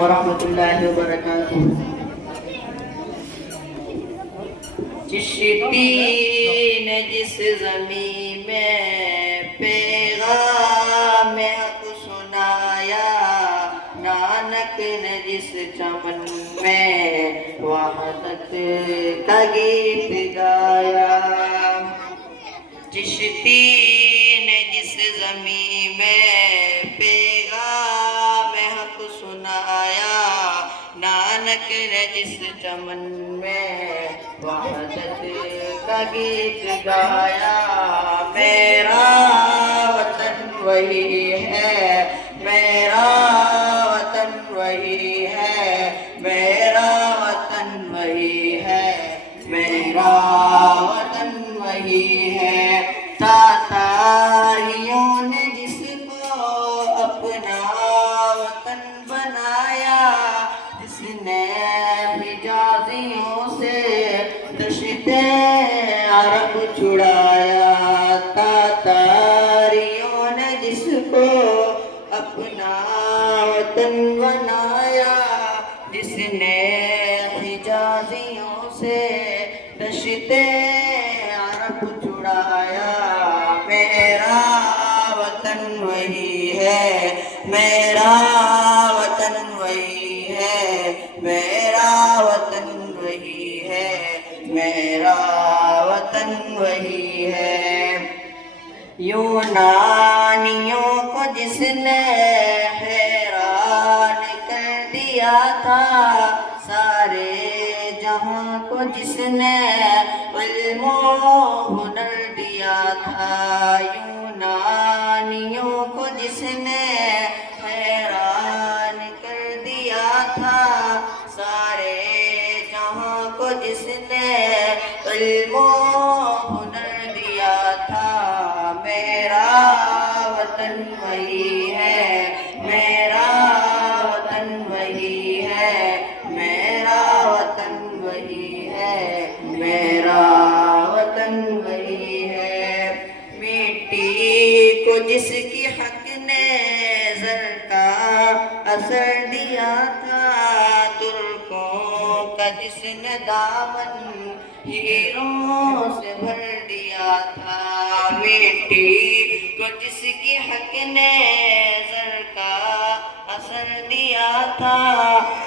ورحمۃ اللہ وبرکاتہ۔ چشتی نے جس زمین میں پیغام حق سنایا، نانک نے جس چمن میں وحدت کا گیت گایا۔ چشتی نے جس زمین میں پیغام حق سنایا، نانک نے جس چمن میں وحدت کا گیت گایا۔ میرا وطن وہی ہے، میرا وطن وہی ہے، میرا وطن وہی ہے، میرا وطن وہی ہے۔ تاتاریوں نے جس کو اپنا وطن بنایا، جس نے حجازیوں سے دشت عرب چھڑایا۔ تاتاریوں نے جس کو اپنا وطن بنایا، جس نے حجازیوں سے دشت عرب چھڑایا۔ میرا وطن وہی ہے، میرا وطن وہی ہے، میرا وطن وہی ہے، میرا وطن وہی ہے۔ یونانیوں کو جس نے حیران کر دیا تھا، سارے جہاں کو جس نے علم و ہنر دیا تھا۔ یونانیوں کو جس نے حیران کر دیا تھا، سارے جہاں کو جس نے علم و ہنر دیا تھا۔ میرا وطن وہی ہے، میرا وطن وہی ہے، میرا وطن وہی ہے، میرا وطن وہی ہے۔ مٹی کو جس کی حق نے زر کا اثر دیا تھا، ترکوں کا جس نے دامن ہیروں سے بھر دیا تھا۔ مٹی کو جس کی حق نے زر کا اثر دیا تھا،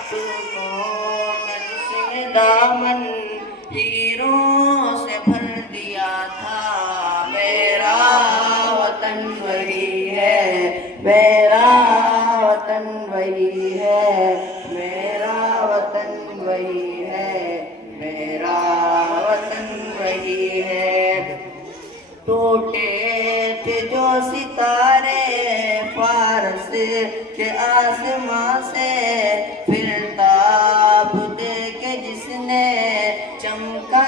ترکوں کا جس نے دامن ہیروں سے بھر دیا تھا۔ میرا وطن وہی ہے، میرا وطن وہی ہے، میرا وطن وہی ہے، میرا وطن وہی ہے۔ ٹوٹے تھے جو ستارے فارس کے آسمان سے، پھر تاب دے کے جس نے چمکا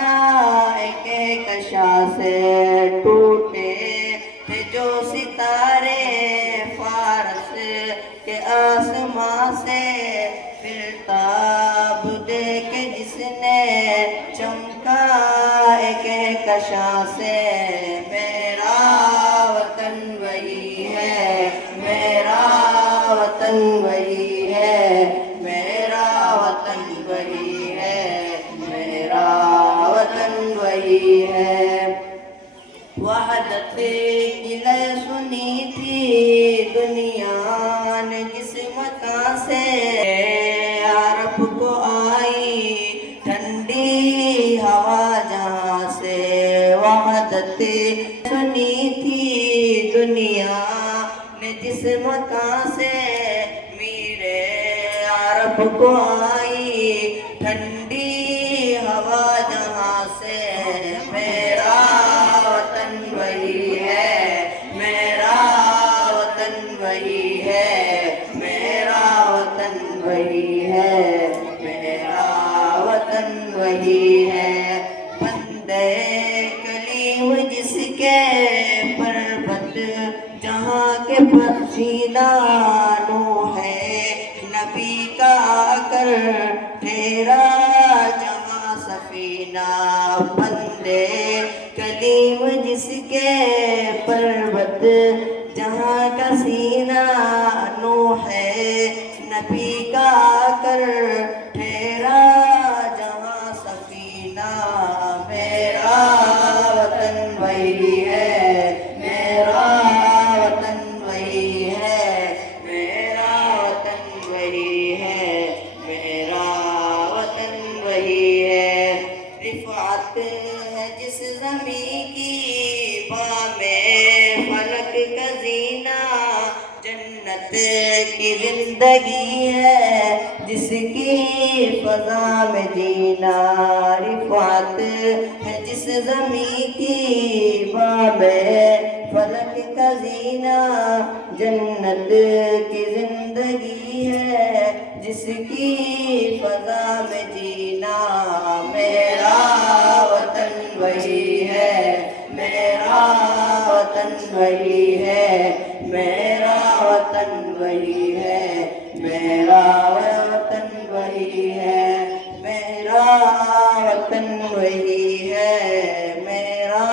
ایک کہکشاں سے۔ ٹوٹے تھے جو ستارے فارس کے آسمان سے، پھر تاب دے کے جس نے چمکا ایک کہکشاں سے۔ میرا وطن وہی ہے، میرا وطن وہی ہے، میرا وطن وہی ہے، میرا وطن وہی ہے۔ وحدت کی لے سنی تھی دنیا نے جس مکان سے، عرب کو آئی ٹھنڈی ہوا جہاں سے۔ وحدت سنی تھی دنیا نے جس مکان سے، میرے عرب کو آئی ٹھنڈی ہوا جہاں سے۔ میرا وطن وہی ہے، میرا وطن وہی ہے، میرا وطن وہی ہے، میرا وطن وہی ہے۔ بندے کلیم جس کے پربت جہاں کے پسینہ نوح ہے، نبی کا آ کر ٹھہرا جہاں سفینہ۔ بندے کلیم جس کے پربت جہاں کا سینہ نوح ہے، نبی کا کر ٹھہرا جہاں سفینہ، میرا وطن وہی ہے، میرا وطن وہی ہے، میرا وطن وہی ہے، میرا وطن وہی ہے۔ رفعت ہے جس زمین کی بام فلک کا زینہ، جنت کی زندگی ہے جس کی فضا میں جینا۔ رفعت ہے جس زمین کی بام فلک کا زینہ، جنت کی زندگی ہے جس کی فضا میں جینا۔ میرا وطن وہی ہے، میرا وطن وہی ہے، میرا وطن وہی ہے، میرا وطن وہی ہے، میرا وطن وہی ہے، میرا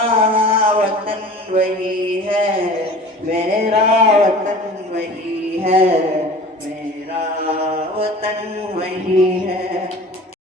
وطن وہی ہے، میرا وطن وہی ہے، میرا وطن وہی ہے۔